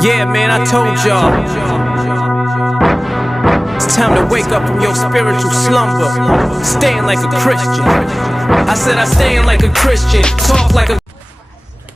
Yeah, man, I told y'all. It's time to wake up from your spiritual slumber. Staying like a Christian. I said I stand like a Christian. Talk like a...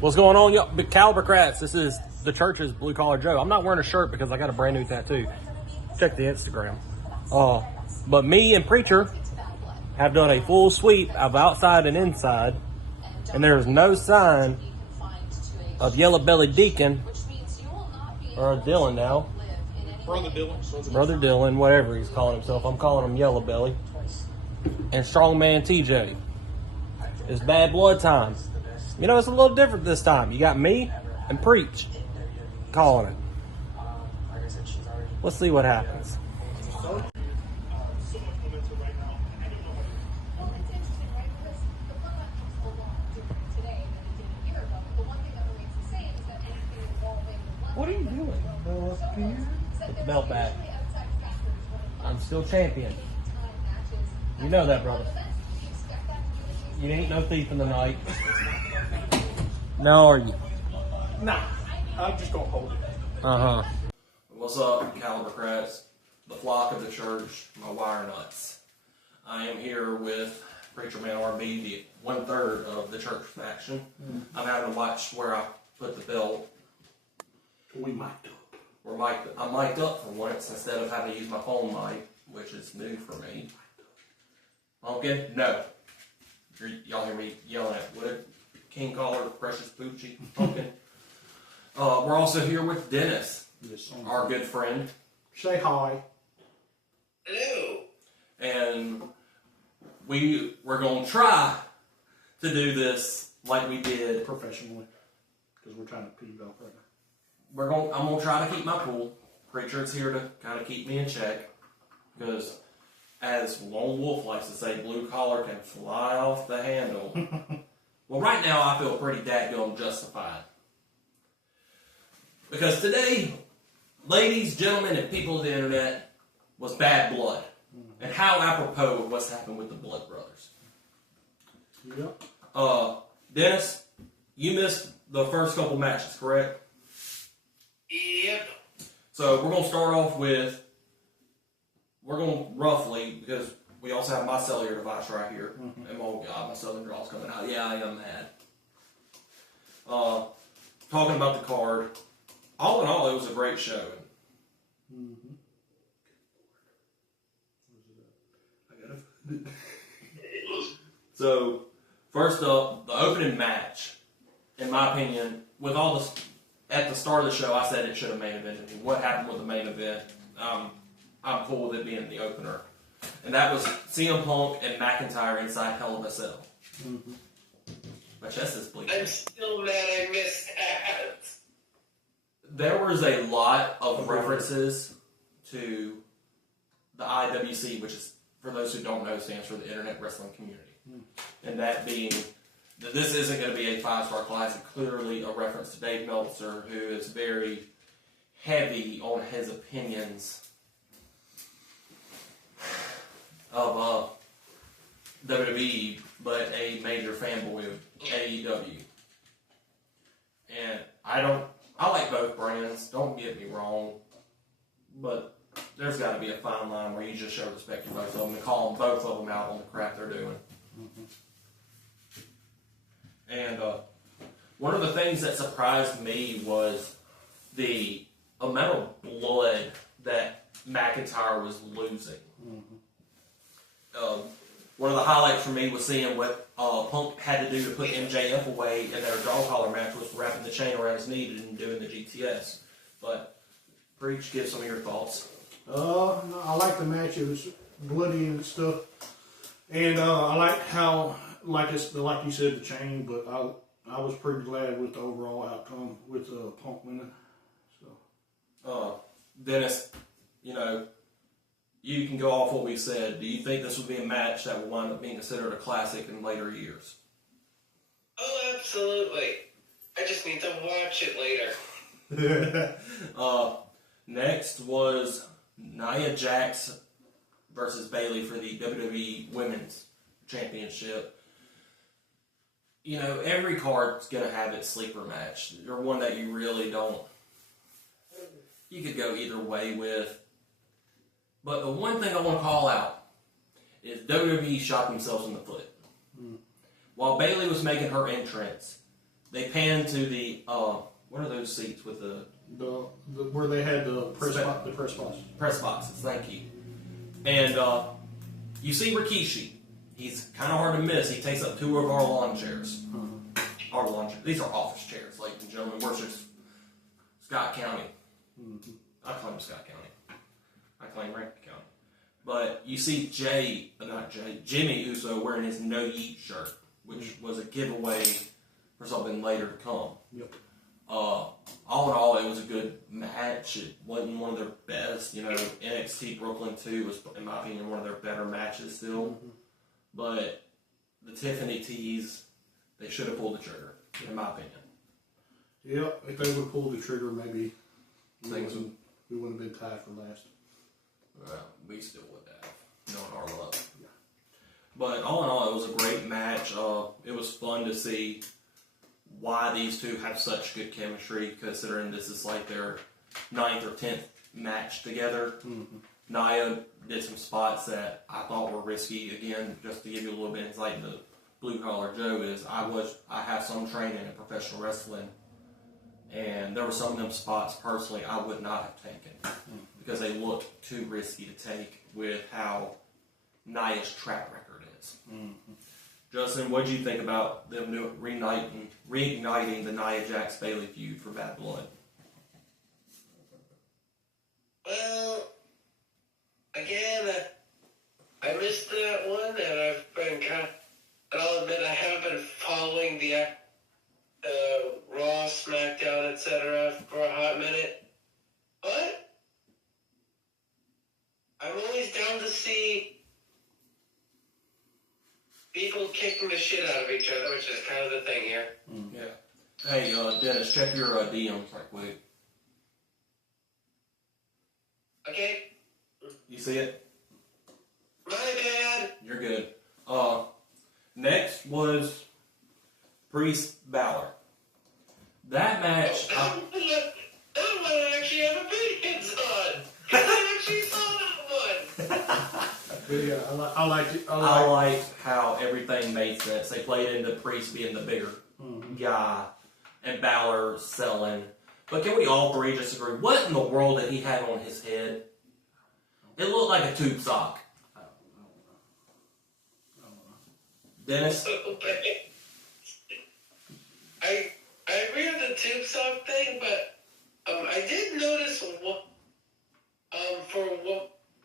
What's going on, y'all? Calibur Crats. This is the church's Blue Collar Joe. I'm not wearing a shirt because I got a brand new tattoo. Check the Instagram. But me and Preacher have done a full sweep of outside and inside, and there's no sign of Yellow Belly Deacon, or Dylan now. Brother Dylan, whatever he's calling himself. I'm calling him Yellow Belly. And Strongman TJ. It's bad blood time. You know, it's a little different this time. You got me and Preach calling it. Let's see what happens. What are you doing? Put the belt back. I'm still champion. You know that, brother. You ain't no thief in the night. Now are you? Nah, I'm just gonna hold it. What's up, Calibur Crats, the flock of the church, my wire nuts? I am here with Preacher Man RB, the 1/3 of the church faction. I'm having to watch where I put the belt. We mic'd up. I'm mic'd up for once instead of having to use my phone mic, which is new for me. Pumpkin? No. Y'all hear me yelling at Wood, King Collar, Precious Poochie, Pumpkin. We're also here with Dennis, our good friend. Say hi. Hello. And we're going to try to do this like we did Professionally. Because we're trying to piggyback right now. I'm going to try to keep my cool. Preacher's here to kind of keep me in check. Because, as Lone Wolf likes to say, blue collar can fly off the handle. Well, right now I feel pretty dadgum justified. Because today, ladies, gentlemen, and people of the internet, was bad blood. And how apropos of what's happened with the Blood Brothers. Yep. Dennis, you missed the first couple matches, correct? Yep. So we're going to start off with, roughly, because we also have my cellular device right here. And oh God, my southern draw's coming out. Yeah, I am mad. Talking about the card. All in all, it was a great show. So, first up, the opening match, in my opinion, with all this, at the start of the show, I said it should have main evented. What happened with the main event? I'm cool with it being the opener. And that was CM Punk and McIntyre inside Hell in a Cell. My chest is bleeding. I'm still mad I missed that. There was a lot of references to the IWC, which is, for those who don't know, stands for the Internet Wrestling Community. And that being that this isn't going to be a 5-star classic, clearly a reference to Dave Meltzer, who is very heavy on his opinions of WWE, but a major fanboy of AEW. And I like both brands, don't get me wrong, but there's got to be a fine line where you just show respect to both of them and call them, both of them out on the crap they're doing. And one of the things that surprised me was the amount of blood that McIntyre was losing. One of the highlights for me was seeing what Punk had to do to put MJF away in their dog collar match, was wrapping the chain around his knee and doing the GTS. But, Preach, give some of your thoughts. I like the match. It was bloody and stuff. And I like how, like you said, the chain, but I was pretty glad with the overall outcome with Punk winning. So. Dennis, you can go off what we said. Do you think this would be a match that will wind up being considered a classic in later years? Oh, absolutely. I just need to watch it later. Next was Nia Jax versus Bayley for the WWE Women's Championship. Every card's going to have its sleeper match, or one that you really don't you could go either way with. But the one thing I want to call out is WWE shot themselves in the foot. While Bayley was making her entrance, they panned to the what are those seats with the where they had the press box. Press boxes, thank you. And you see Rikishi. He's kind of hard to miss. He takes up 2 of our lawn chairs. Our lawn chairs. These are office chairs, ladies and gentlemen. We're just Scott County. I claim Scott County. I claim Rankin County. But you see Jimmy Uso wearing his No Yeet shirt, which was a giveaway for something later to come. Yep. All in all, it was a good match. It wasn't one of their best. You know, NXT Brooklyn 2 was, in my opinion, one of their better matches still. But the Tiffany tees, they should have pulled the trigger, in my opinion. Yep, if they would have pulled the trigger, maybe we wouldn't have been tied for last. Well, we still would have, knowing our luck. Yeah. But all in all, it was a great match. It was fun to see why these two have such good chemistry, considering this is like their 9th or 10th match together. Nia did some spots that I thought were risky. Again, just to give you a little bit of insight into Blue Collar Joe is I have some training in professional wrestling, and there were some of them spots personally I would not have taken because they looked too risky to take with how Nia's track record is. Justin, what did you think about them reigniting the Nia Jax Bayley feud for Bad Blood? Well, again, I missed that one, and I've been I'll admit I haven't been following the Raw, SmackDown, etc. for a hot minute. But I'm always down to see people kicking the shit out of each other, which is kind of the thing here. Yeah. Hey, Dennis, check your DMs right quick. Okay. You see it? My bad. You're good. Next was Priest Balor. That match. That one I actually have opinions on. Because I actually saw that one. But yeah, I liked it. I liked how everything made sense. They played into Priest being the bigger guy and Balor selling. But can we all three just agree? What in the world did he have on his head? It looked like a tube sock. Dennis? I agree with the tube sock thing, but I did notice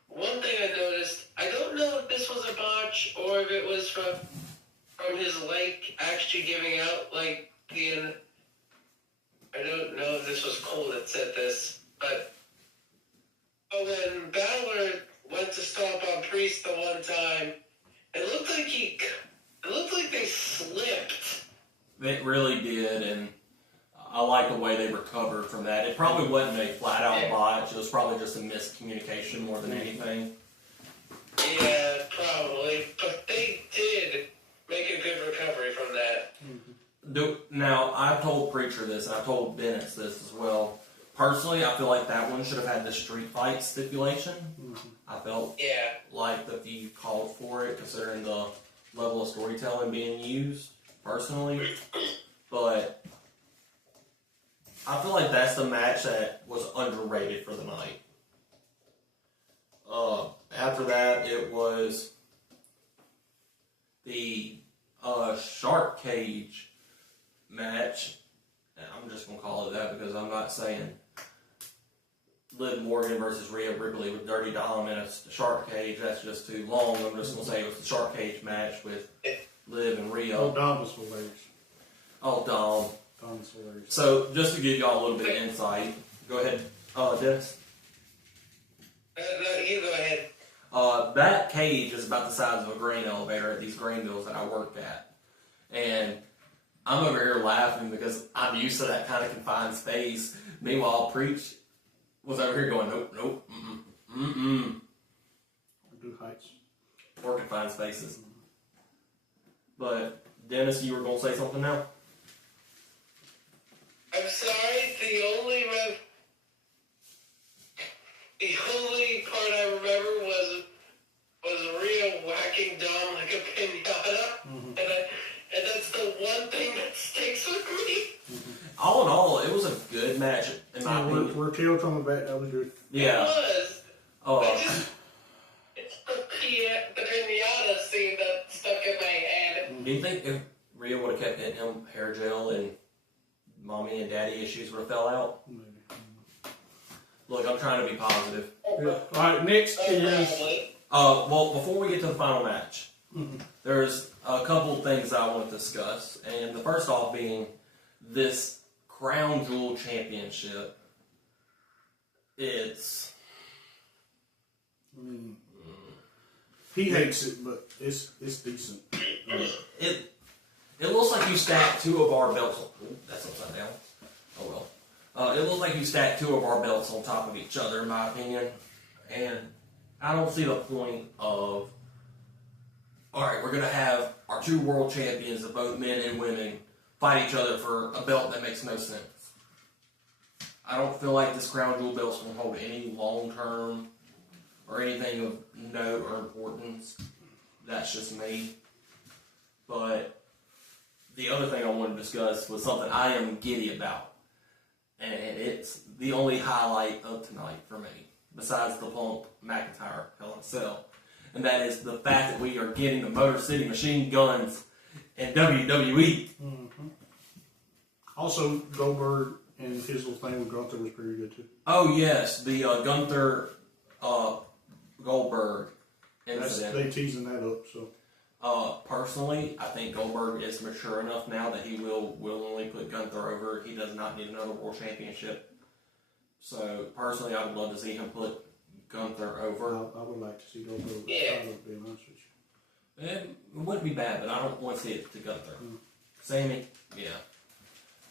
one thing I noticed. I don't know if this was a botch or if it was from his leg actually giving out like the. I don't know if this was Cole that said this, but when Balor went to stomp on Priest the one time, it looked like they slipped. It really did, and I like the way they recovered from that. It probably wasn't a flat-out botch. It was probably just a miscommunication more than anything. Yeah, probably. But they did make a good recovery from that. Now, I've told Preacher this, and I've told Dennis this as well. Personally, I feel like that one should have had the street fight stipulation. I felt like the feud called for it, considering the level of storytelling being used, personally. But I feel like that's the match that was underrated for the night. After that, it was the Shark Cage match. I'm just going to call it that because I'm not saying Liv Morgan versus Rhea Ripley with Dirty Dom in a shark cage. That's just too long. I'm just going to say it was the shark cage match with Liv and Rhea. Oh, Dom was hilarious. Oh, Dom. Dom was hilarious. So, just to give y'all a little bit of insight, go ahead, Dennis. No, you go ahead. That cage is about the size of a grain elevator at these grain mills that I work at. And I'm over here laughing because I'm used to that kind of confined space. Meanwhile, Preach was over here going, nope, Do heights. Or confined spaces. But, Dennis, you were going to say something now? I'm sorry, the only I remember was Rhea whacking Dom like a pinata, and that's the one thing that sticks with me. All in all, it was a good match in my opinion. Raquel coming back, that was good. Yeah. It was. Oh. It's the pinata scene that stuck in my head. Do you think if Rhea would have kept hitting him hair gel and mommy and daddy issues would have fell out? Maybe. Look, I'm trying to be positive. Yeah. All right, next is Probably. Well, before we get to the final match, there's a couple things I want to discuss, and the first off being this Crown Jewel Championship. It's he hates it, but it's decent. it looks like you stacked two of our belts. Ooh, that's upside down. Oh well. It looks like you stacked two of our belts on top of each other, in my opinion, and I don't see the point of. All right, we're gonna have our two world champions of both men and women fight each other for a belt that makes no sense. I don't feel like this Crown Jewel belt's gonna hold any long term or anything of note or importance. That's just me. But the other thing I wanted to discuss was something I am giddy about. And it's the only highlight of tonight for me, besides the Punk McIntyre Hell in a Cell. And that is the fact that we are getting the Motor City Machine Guns in WWE. Also, Goldberg and his little thing with Gunther was pretty good too. Oh yes, the Gunther Goldberg incident. They teasing that up. So Personally, I think Goldberg is mature enough now that he will willingly put Gunther over. He does not need another world championship. So personally, I would love to see him put Gunther over. I would like to see Goldberg. Yeah. To be honest with you. It wouldn't be bad, but I don't want to see it to Gunther. Sammy, yeah.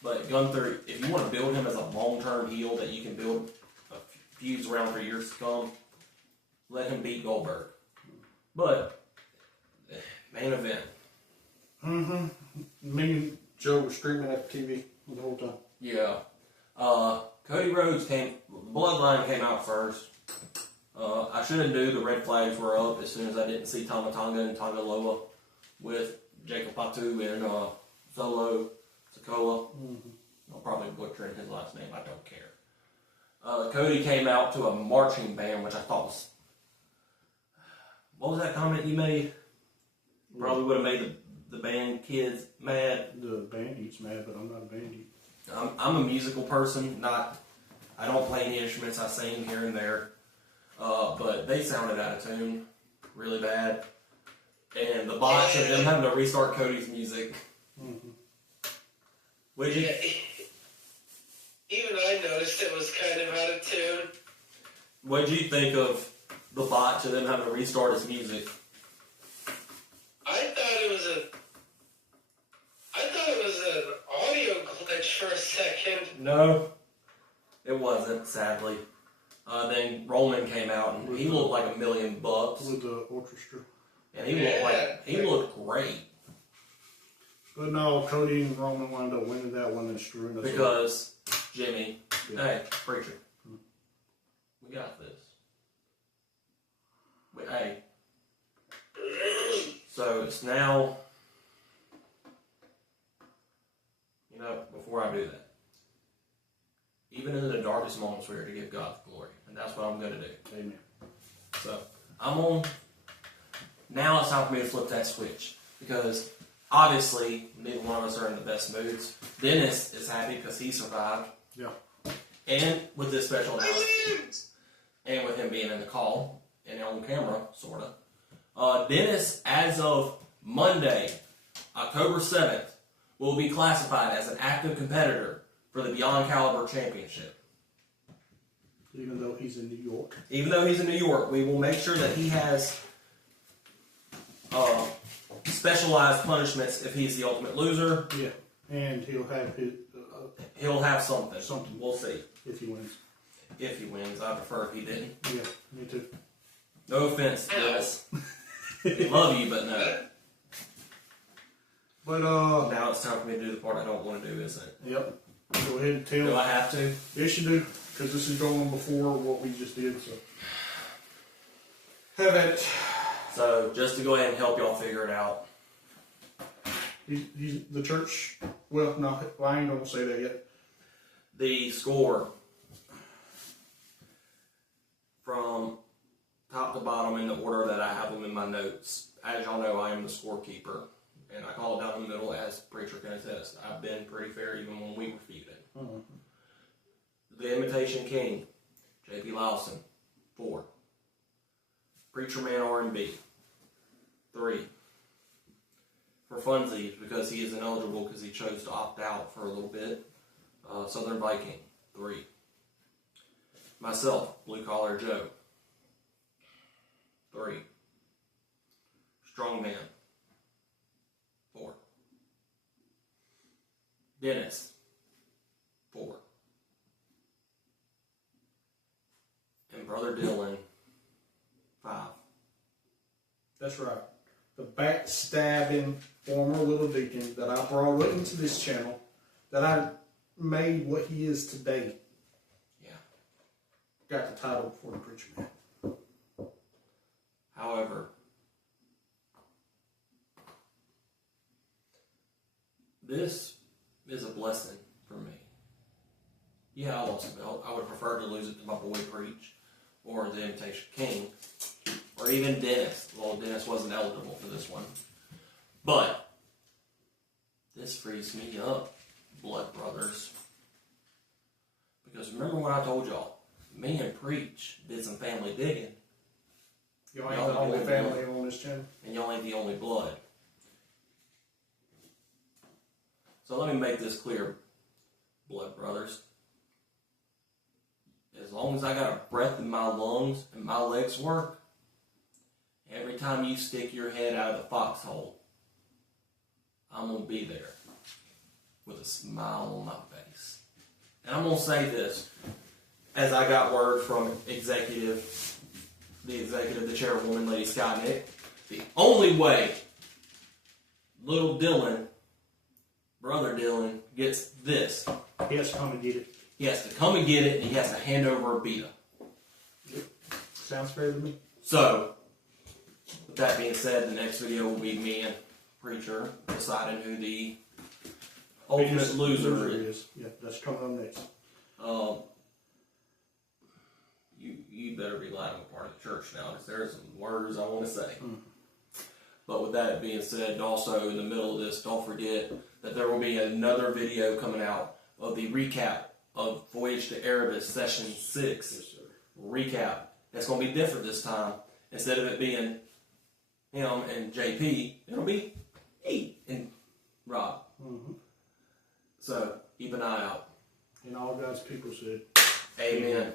But Gunther, if you want to build him as a long-term heel that you can build feuds around for years to come, let him beat Goldberg. But main event. Me and Joe were streaming at the TV the whole time. Yeah. Cody Rhodes Bloodline came out first. I should have knew the red flags were up as soon as I didn't see Tama Tonga and Tonga Loa with Jacob Fatu and Solo Sikoa. I'm probably butchering his last name. I don't care. Cody came out to a marching band, which I thought was... What was that comment you made? Probably would have made the band kids mad. The bandit's mad, but I'm not a bandit. I'm a musical person. I don't play any instruments. I sing here and there. But they sounded out of tune really bad. And the botch of them having to restart Cody's music. Would you? Yeah, even I noticed it was kind of out of tune. What did you think of the botch of them having to restart his music? I thought it was an audio glitch for a second. No, it wasn't, sadly. Then Roman came out and he looked like $1,000,000. With the orchestra. And he looked great. But no, Cody and Roman wound up winning that one and screwing us Because Jimmy, Yeah. hey, preacher, we got this. Hey, so it's now, before I do that, even in the darkest moments, we're here to give God the glory, and that's what I'm going to do. Amen. So now it's time for me to flip that switch, because obviously neither one of us are in the best moods. Dennis is happy because he survived. Yeah. And with this special announcement, and with him being in the call and on camera, sort of, Dennis, as of Monday, October 7th, will be classified as an active competitor for the Beyond Calibur Championship. Even though he's in New York. Even though he's in New York, we will make sure that he has specialized punishments if he's the ultimate loser. Yeah. And he'll have his... He'll have something. Something. We'll see. if he wins. If he wins. I prefer if he didn't. Yeah, me too. No offense, Dennis. Love you, but no. But, Now it's time for me to do the part I don't want to do, isn't it? yep. Go ahead and tell. Do I have to? Yes, you do. Because this is going before what we just did, so. Have at it. So just to go ahead and help y'all figure it out. The church, well, no, I ain't gonna say that yet. The score from top to bottom in the order that I have them in my notes. As y'all know, I am the scorekeeper, and I call it down the middle as preacher can attest. I've been pretty fair even when we were feuding. Mm-hmm. The Imitation King, J.P. Lawson, 4. Preacher Man R&B, 3. For funsies, because he is ineligible because he chose to opt out for a little bit, Southern Viking, 3. Myself, Blue Collar Joe, 3. Strongman, 4. Dennis, 4. And Brother Dylan, 5. That's right. The backstabbing former little deacon that I brought into this channel, that I made what he is today. Yeah. Got the title before the preacher man. However, this is a blessing for me. Yeah, I lost the belt. I would prefer to lose it to my boy Preach or the Imitation King or even Dennis. Well, Dennis wasn't eligible for this one. But this frees me up, blood brothers. Because remember what I told y'all. Me and Preach did some family digging. Y'all ain't the only family on this channel. And y'all ain't the only blood. So let me make this clear, blood brothers. As long as I got a breath in my lungs and my legs work, every time you stick your head out of the foxhole, I'm going to be there with a smile on my face. And I'm going to say this, as I got word from the executive, the chairwoman, Lady Skynick, the only way little Dylan, Brother Dylan, gets this, He has to come and get it. he has to come and get it, and he has to hand over a beta. Yep. Sounds fair to me. So, with that being said, the next video will be me and Preacher deciding who the ultimate loser is. Yeah, that's coming up next. You better be glad I'm a part of the church now, because there's some words I want to say. But with that being said, also in the middle of this, don't forget that there will be another video coming out of the recap of Voyage to Erebus Session 6. Yes, sir. Recap. That's going to be different this time. Instead of it being him and JP, it'll be me and Rob. Mm-hmm. So, keep an eye out. And all God's people said, Amen.